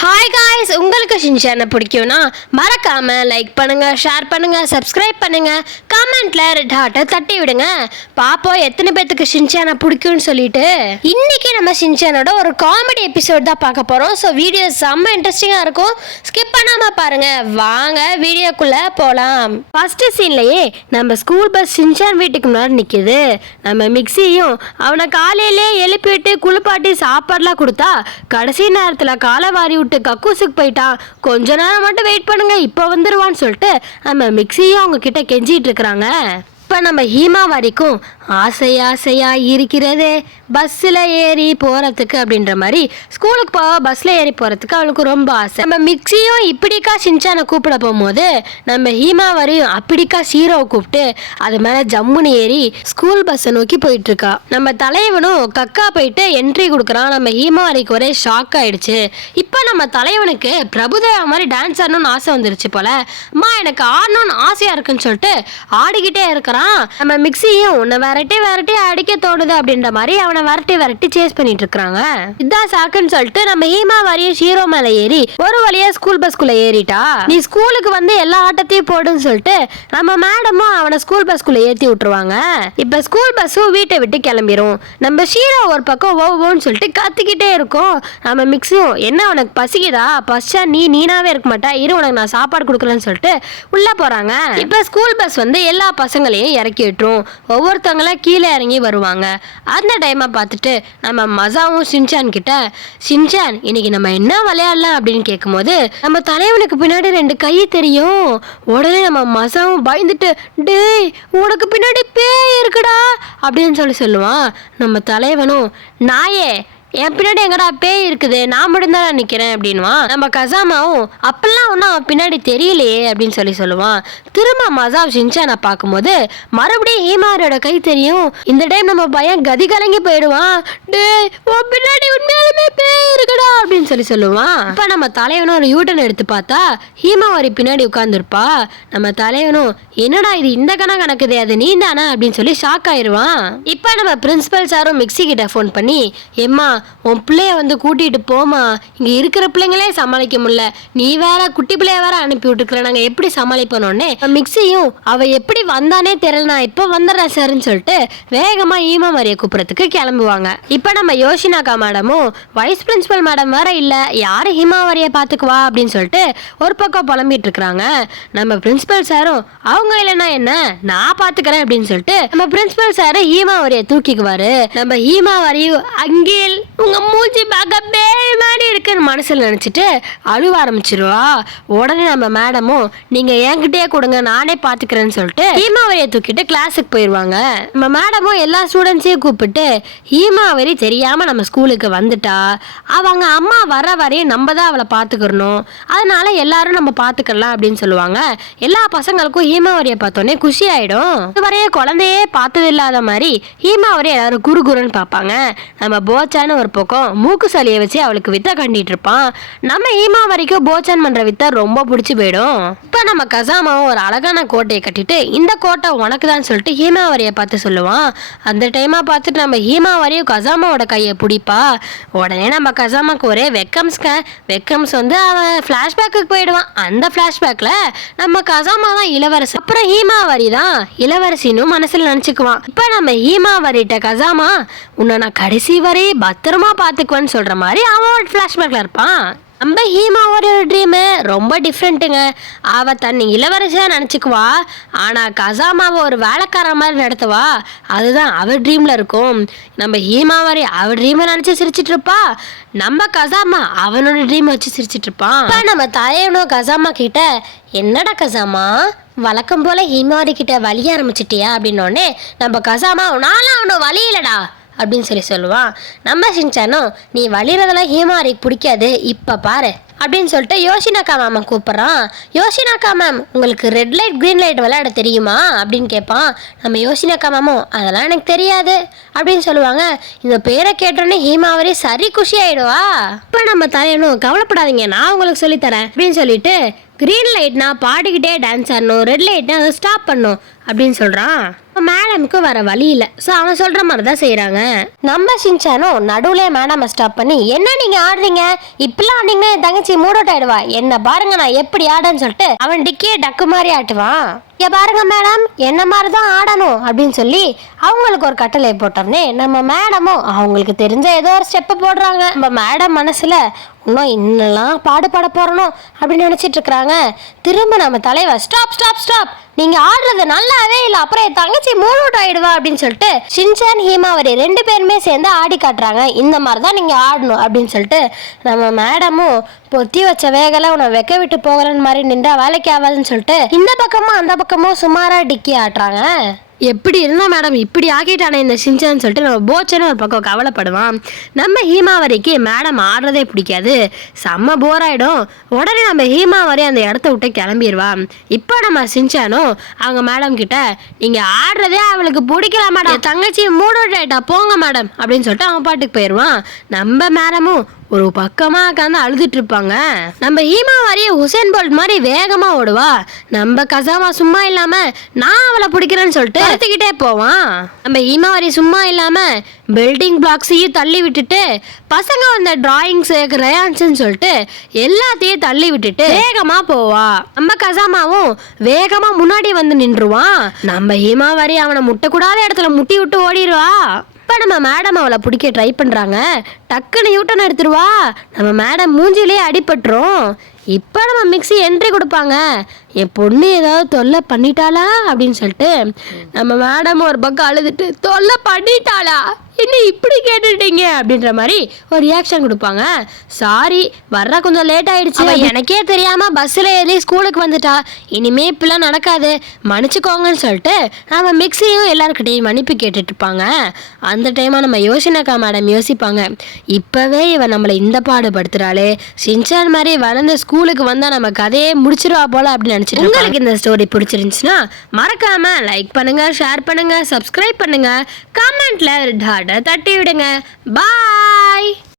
Hi guys, உங்களுக்கு ஷின்சானை பிடிக்கும்னா மறக்காம லைக் பண்ணுங்க, ஷேர் பண்ணுங்க, சப்ஸ்கிரைப் பண்ணுங்க, கமெண்ட்ல ரெட் ஹார்ட்டை தட்டி விடுங்க. பாப்போம் எத்தனை பேத்துக்கு ஷின்சானை பிடிக்கும்னு சொல்லிட்டு. இன்னைக்கு நம்ம ஷின்சானோட ஒரு காமெடி எபிசோட் தான் பார்க்க போறோம். ஸோ வீடியோ செம்ம இன்ட்ரெஸ்டிங்கா இருக்கும், ஸ்கிப் பண்ணாம பாருங்க. வாங்க வீடியோக்குள்ள போலாம். ஃபர்ஸ்ட் சீன்லயே நம்ம ஸ்கூல் பஸ் ஷின்சான் வீட்டுக்கு முன்னாடி நிக்குது. நம்ம மிக்சியும் அவனை காலையிலே எழுப்பிட்டு குளிப்பாட்டி சாப்பாடுலாம் கொடுத்தா கடைசி நேரத்துல காலவாரி கக்கூசுக்கு போயிட்டான். கொஞ்ச நேரம் மட்டும் வெயிட் பண்ணுங்க, இப்போ வந்துருவான்னு சொல்லிட்டு நம்ம மிக்சியும் அவங்க கிட்ட கெஞ்சிட்டு இருக்கிறாங்க. இப்போ நம்ம ஹீமா வரைக்கும் ஆசையா இருக்கிறதே பஸ்ஸில் ஏறி போகிறதுக்கு அப்படின்ற மாதிரி ஸ்கூலுக்கு பஸ்ஸில் ஏறி போகிறதுக்கு அவளுக்கு ரொம்ப ஆசை. நம்ம மிக்சியும் இப்படிக்கா ஷின்சானை கூப்பிட போகும்போது நம்ம ஹீமா வரையும் அப்படிக்கா ஷீரோவை கூப்பிட்டு அது மேலே ஜம்முன்னு ஏறி ஸ்கூல் பஸ்ஸை நோக்கி போயிட்டு இருக்கா. நம்ம தலைவனும் கக்கா போயிட்டு என்ட்ரி கொடுக்குறான். நம்ம ஹீமா வரைக்கும் ஒரே ஷாக் ஆயிடுச்சு. இப்போ நம்ம தலைவனுக்கு பிரபுதேவா மாதிரி டான்ஸ் ஆடணும்னு ஆசை வந்துருச்சு போல. அம்மா எனக்கு ஆடணும்னு ஆசையா இருக்குன்னு சொல்லிட்டு ஆடிக்கிட்டே இருக்கிறான். நம்ம மிக்சியும் உன்னை விரட்டி அடிக்க தோணுது அப்படின்ற மாதிரி அவனை விரட்டி சேஸ் பண்ணிட்டு இருக்காங்க. இதான் சாக்குன்னு சொல்லிட்டு நம்ம ஹீமா வரையும் ஷீரோ மேல ஏறி ஒரு வழியா ஸ்கூல் பஸ்குள்ள ஏறிட்டா. நீ ஸ்கூலுக்கு வந்து எல்லா ஆட்டத்தையும் போடுன்னு சொல்லிட்டு நம்ம மேடமும் அவனை ஸ்கூல் பஸ்குள்ள ஏத்தி விட்டுருவாங்க. இப்ப ஸ்கூல் பஸ்ஸும் வீட்டை விட்டு கிளம்பிரும். நம்ம ஷீரோ ஒரு பக்கம் ஓன்னு சொல்லிட்டு கத்திக்கிட்டே இருக்கும். நம்ம மிக்சியும் என்ன உனக்கு பசிக்குதா, பசிச்சா நீனாவே இருக்க மாட்டா, இரு உனக்கு நான் சாப்பாடு கொடுக்குறேன்னு சொல்லிட்டு உள்ள போறாங்க. இப்ப ஸ்கூல் பஸ் வந்து எல்லா பசங்களையும் இறக்கி விட்டுரும். ஒவ்வொருத்தவங்கள கீழே இறங்கி வருவாங்க. அந்த டைமை பார்த்துட்டு நம்ம மசாவும் ஷின்சான் கிட்ட, ஷின்சான் இன்னைக்கு நம்ம என்ன விளையாடலாம் அப்படின்னு கேட்கும்போது நம்ம தலைவனுக்கு பின்னாடி 2 கை தெரியும். உடனே நம்ம மசாவும் பயந்துட்டு, டேய் உனக்கு பின்னாடி பேய் இருக்குடா அப்படின்னு சொல்லுவான். நம்ம தலைவனும், நாயே என் பின்னாடி எங்கடா பேய் இருக்குது, நான் மட்டும்தான் நிற்கிறேன் அப்படின்வான். நம்ம கசாமாவும் அப்பெல்லாம் ஒன்றும் அவன் பின்னாடி தெரியலையே அப்படின்னு சொல்லுவான். திரும்ப மசாவ் ஷின்சானை பார்க்கும்போது மறுபடியும் ஹீமாரோட கை தெரியும். இந்த டைம் நம்ம பையன் கதி கலங்கி போயிடுவான். டேய் உன் பின்னாடி உண்மையாலுமே பேய் இருக்குடா அப்படின்னு சொல்லுவான். இப்போ நம்ம தலைவனும் ஒரு யூட்டன் எடுத்து பார்த்தா ஹீமாவாரி பின்னாடி உட்காந்துருப்பா. நம்ம தலைவனும் என்னடா இது இந்த கணக்குதே, அது நீ தானே அப்படின்னு சொல்லி ஷாக் ஆயிடுவான். இப்போ நம்ம பிரின்சிபல் சாரும் மிக்சி கிட்ட ஃபோன் பண்ணி, எம்மா உன் பிள்ளைய வந்து கூட்டிட்டு போமா, இங்க இருக்கிற பிள்ளைங்களே சமாளிக்க முடியல, நீ வேற குட்டி பிள்ளைய வேற அனுப்பி விட்டுருக்குற, நாங்க எப்படி சமாளிப்போனோடனே மிக்சியும் அவ எப்படி வந்தானே தெரியல, நான் இப்ப வந்துடுறேன் சார்ன்னு சொல்லிட்டு வேகமா ஈமா மாதிரிய கூப்பிடறதுக்கு கிளம்புவாங்க. இப்ப நம்ம யோஷினாக்கா மேடமும் வைஸ் பிரின்சிபல் மேடம் வேற இல்ல, யாரு ஹிமாவரிய பாத்துக்குவா அப்படின்னு சொல்லிட்டு ஒரு பக்கம் புலம்பிட்டு இருக்கிறாங்க. நம்ம பிரின்சிபல் சாரும் அவங்க இல்லைன்னா என்ன நான் பாத்துக்கிறேன் அப்படின்னு சொல்லிட்டு நம்ம பிரின்சிபல் சாரு ஹீமாவரிய தூக்கிக்குவாரு. நம்ம ஹீமாவரியும் அங்கில் உங்க மூஞ்சி பார்க்க பேய் மாதிரி இருக்குன்னு மனசுல நினைச்சிட்டு அழுவ ஆரம்பிச்சிருவா. உடனே நம்ம மேடமும் நீங்க என்கிட்டயே கொடுங்க நானே பாத்துக்கிறேன்னு சொல்லிட்டு ஹீமாவரியை தூக்கிட்டு கிளாஸுக்கு போயிடுவாங்க. நம்ம மேடமும் எல்லா ஸ்டூடெண்ட்ஸையும் கூப்பிட்டு, ஹீமாவரி தெரியாம நம்ம ஸ்கூலுக்கு வந்துட்டா, அவங்க அம்மா வர வரையும் நம்ம தான் அவளை பாத்துக்கிறணும், அதனால எல்லாரும் நம்ம பாத்துக்கலாம் அப்படின்னு சொல்லுவாங்க. எல்லா பசங்களுக்கும் ஹீமாவரியை பார்த்தோன்னே குஷி ஆயிடும். இதுவரைய குழந்தையே பார்த்தது இல்லாத மாதிரி ஹீமாவரி எல்லாரும் குறுன்னு பார்ப்பாங்க. நம்ம போச்சான்னு ஒரு பக்கம் மூக்கு சளியை வச்சு அவளுக்கு வித்த கண்டிட்டு இருப்பான். நம்ம ஹீமா வரைக்கும் போச்சான் பண்ற வித்த ரொம்ப பிடிச்சி போயிடும். இப்ப நம்ம கசாமாவும் ஒரு அழகான கோட்டையை கட்டிட்டு இந்த கோட்டை உனக்கு தான் சொல்லிட்டு ஹீமாவரியை பார்த்து சொல்லுவான். அந்த டைமா பார்த்துட்டு நம்ம ஹீமாவரியும் கசாமாவோட கையை பிடிப்பா. உடனே நம்ம கசாமாக்கு ஒரே வெக்கம்ஸ் வந்து அவன் பிளாஷ்பேக்கு போயிடுவான். அந்த பிளாஷ்பேக்ல நம்ம கசாமா தான் இளவரசி, அப்புறம் ஹீமாவரி தான் இளவரசின்னு மனசுல நினைச்சுக்குவான். இப்ப நம்ம ஹீமாவரிட்ட கசாமா உன்னை நான் கடைசி வரை பத்திரமா பாத்துக்குவேன்னு சொல்ற மாதிரி அவன் பிளாஷ்பேக்ல இருப்பான். நம்ம ஹீமாவோட ட்ரீமு ரொம்ப டிஃப்ரெண்ட்டுங்க. அவள் தன்னை இளவரசியாக நினச்சிக்குவா, ஆனால் கசாமாவை ஒரு வேலைக்கார மாதிரி நடத்துவா, அதுதான் அவள் ட்ரீமில் இருக்கும். நம்ம ஹீமாவரி அவள் ட்ரீமை நினச்சி சிரிச்சிட்டு இருப்பா, நம்ம கசாமா அவனோட ட்ரீமை வச்சு சிரிச்சிட்டு இருப்பான். இப்போ நம்ம தலைவனும் கசாமா கிட்ட, என்னடா கசாமா வழக்கம் போல ஹீமாவரி கிட்ட வலிய ஆரம்பிச்சிட்டியா அப்படின்னோடனே நம்ம கசாமா நானும் அவனும் வலி இல்லடா அப்படின்னு சொல்லுவான். நம்ம ஷின்சானும் நீ வலிறதெல்லாம் ஹீமாவரிக்கு பிடிக்காது, இப்போ பாரு அப்படின்னு சொல்லிட்டு யோஷினாக்கா மேம் கூப்பிட்றான். யோஷினாக்கா மேம் உங்களுக்கு ரெட் லைட் க்ரீன் லைட் விளையாட தெரியுமா அப்படின்னு கேட்பான். நம்ம யோஷினாக்கா மேமும் அதெல்லாம் எனக்கு தெரியாது அப்படின்னு சொல்லுவாங்க. இந்த பேரை கேட்டோன்னே ஹீமாவரி சரி குஷி ஆயிடுவா. இப்போ நம்ம தலைவனும் கவலைப்படாதீங்க நான் உங்களுக்கு சொல்லித்தரேன் அப்படின்னு சொல்லிட்டு க்ரீன் லைட்னா பாடிக்கிட்டே டான்ஸ் ஆடணும், ரெட் லைட்னா அதை ஸ்டாப் பண்ணும் அப்படின்னு சொல்கிறான். மேடமுக்கு வர வழி இல்லை. ஸோ அவன் சொல்ற மாதிரி தான் செய்யறாங்க. நம்ம ஷின்சானும் நடுவுல மேடம் ஸ்டாப் பண்ணி, என்ன நீங்க ஆடுறீங்க, இப்பெல்லாம் ஆடிங்கன்னா என் தங்கச்சி மூடோட் ஆயிடுவா, என்ன பாருங்க நான் எப்படி ஆடுன்னு சொல்லிட்டு அவன் டிக்கியே டக்கு மாதிரி ஆட்டுவான். இங்க பாருங்க மேடம், என்ன மாதிரி தான் ஆடணும் அப்படின்னு சொல்லி அவங்களுக்கு ஒரு கட்டளை போட்டோம்னே நம்ம மேடமும் அவங்களுக்கு தெரிஞ்ச ஏதோ ஒரு ஸ்டெப்பு போடுறாங்க. நம்ம மேடம் மனசுல இன்னும் இன்னெல்லாம் பாடுபட போறணும் அப்படின்னு நினைச்சிட்டு இருக்கிறாங்க. திரும்ப நம்ம தலைவர் ஸ்டாப் ஸ்டாப் ஸ்டாப், நீங்க ஆடுறது நல்லாவே இல்லை, அப்புறம் என் தங்கச்சி மூட் அவுட் ஆயிடுவா அப்படின்னு சொல்லிட்டு ஷின்சான் ஹீமாவரி 2 பேருமே சேர்ந்து ஆடி காட்டுறாங்க. இந்த மாதிரி தான் நீங்க ஆடணும் அப்படின்னு சொல்லிட்டு நம்ம மேடமும் பொத்தி வச்ச வேகலை உன்னை வெக்க விட்டு போகலன்னு மாதிரி நின்றா வேலைக்கு ஆகாதுன்னு சொல்லிட்டு இந்த பக்கமும் அந்த பக்கமும் சுமாரா டிக்கி ஆட்டுறாங்க. எப்படி இருந்தா மேடம் இப்படி ஆக்கிட்டானே இந்த ஷின்சான்னு சொல்லிட்டு நம்ம போச்சன்னு ஒரு பக்கம் கவலைப்படுவான். நம்ம ஹீமாவரிக்கு மேடம் ஆடுறதே பிடிக்காது, செம்ம போர் ஆயிடும். உடனே நம்ம ஹீமாவரி அந்த இடத்த விட்டு கிளம்பிடுவான். இப்போ நம்ம ஷின்சானும் அவங்க மேடம் கிட்ட, நீங்க ஆடுறதே அவளுக்கு பிடிக்கல மேடம், தங்கச்சி மூட் அவுட் ஆயிட்டா போங்க மேடம் அப்படின்னு சொல்லிட்டு அவன் பாட்டுக்கு போயிடுவான். நம்ம மேடமும் ஒரு பக்கமா உட்காந்து அழுதுட்டு இருப்பாங்க. நம்ம ஹீமாவாரி உசேன் போல்ட் மாதிரி வேகமா ஓடுவா. நம்ம கசாமா சும்மா இல்லாம நான் அவளை பிடிக்கிறேன்னு சொல்லிட்டு எடுத்துக்கிட்டே போவான். நம்ம ஹீமாவாரி சும்மா இல்லாம பில்டிங் பிளாக்ஸையும் தள்ளி விட்டுட்டு பசங்க வந்த டிராயிங்ஸ் கிரையான்ஸ்ன்னு சொல்லிட்டு எல்லாத்தையும் தள்ளி விட்டுட்டு வேகமா போவா. நம்ம கசாமாவும் வேகமா முன்னாடி வந்து நின்றுவான். நம்ம ஹீமாவாரி அவனை முட்டக்கூடாத இடத்துல முட்டி விட்டு ஓடிடுவா. இப்போ நம்ம மேடம் அவளை பிடிக்க ட்ரை பண்ணுறாங்க. டக்குன்னு யூட்டன் எடுத்துருவா. நம்ம மேடம் மூஞ்சிலே அடிபட்டுரும். இப்போ நம்ம மிக்ஸி என்ட்ரி கொடுப்பாங்க. என் பொண்ணு ஏதாவது தொல்லை பண்ணிட்டாளா அப்படின்னு சொல்லிட்டு நம்ம மேடம் ஒரு பக்கம் அழுதுட்டு, தொல்லை பண்ணிட்டாளா என்ன இப்படி கேட்டுட்டீங்க அப்படின்ற மாதிரி ஒரு ரியாக்ஷன் கொடுப்பாங்க. சாரி வர்ற கொஞ்சம் லேட் ஆயிடுச்சு, எனக்கே தெரியாம பஸ்ஸில் ஏறி ஸ்கூலுக்கு வந்துட்டா, இனிமே இப்பெல்லாம் நடக்காது மன்னிச்சுக்கோங்கன்னு சொல்லிட்டு நம்ம மிக்ஸியும் எல்லாருக்கிட்டையும் மன்னிப்பு கேட்டுட்டு இருப்பாங்க. அந்த டைமாக நம்ம யோசினாக்கா மேடம் யோசிப்பாங்க, இப்போவே இவன் நம்மளை இந்த பாடுபடுத்துறாளே, ஷின்சான் மாதிரி வளர்ந்து ஸ்கூலுக்கு வந்தால் நம்ம கதையே முடிச்சிருவா போல அப்படின்னு நினச்சிட்டு. உங்களுக்கு இந்த ஸ்டோரி பிடிச்சிருந்துச்சுன்னா மறக்காம லைக் பண்ணுங்க, ஷேர் பண்ணுங்க, சப்ஸ்கிரைப் பண்ணுங்க, கமெண்ட்ல தட்டி விடுங்க. பாய்.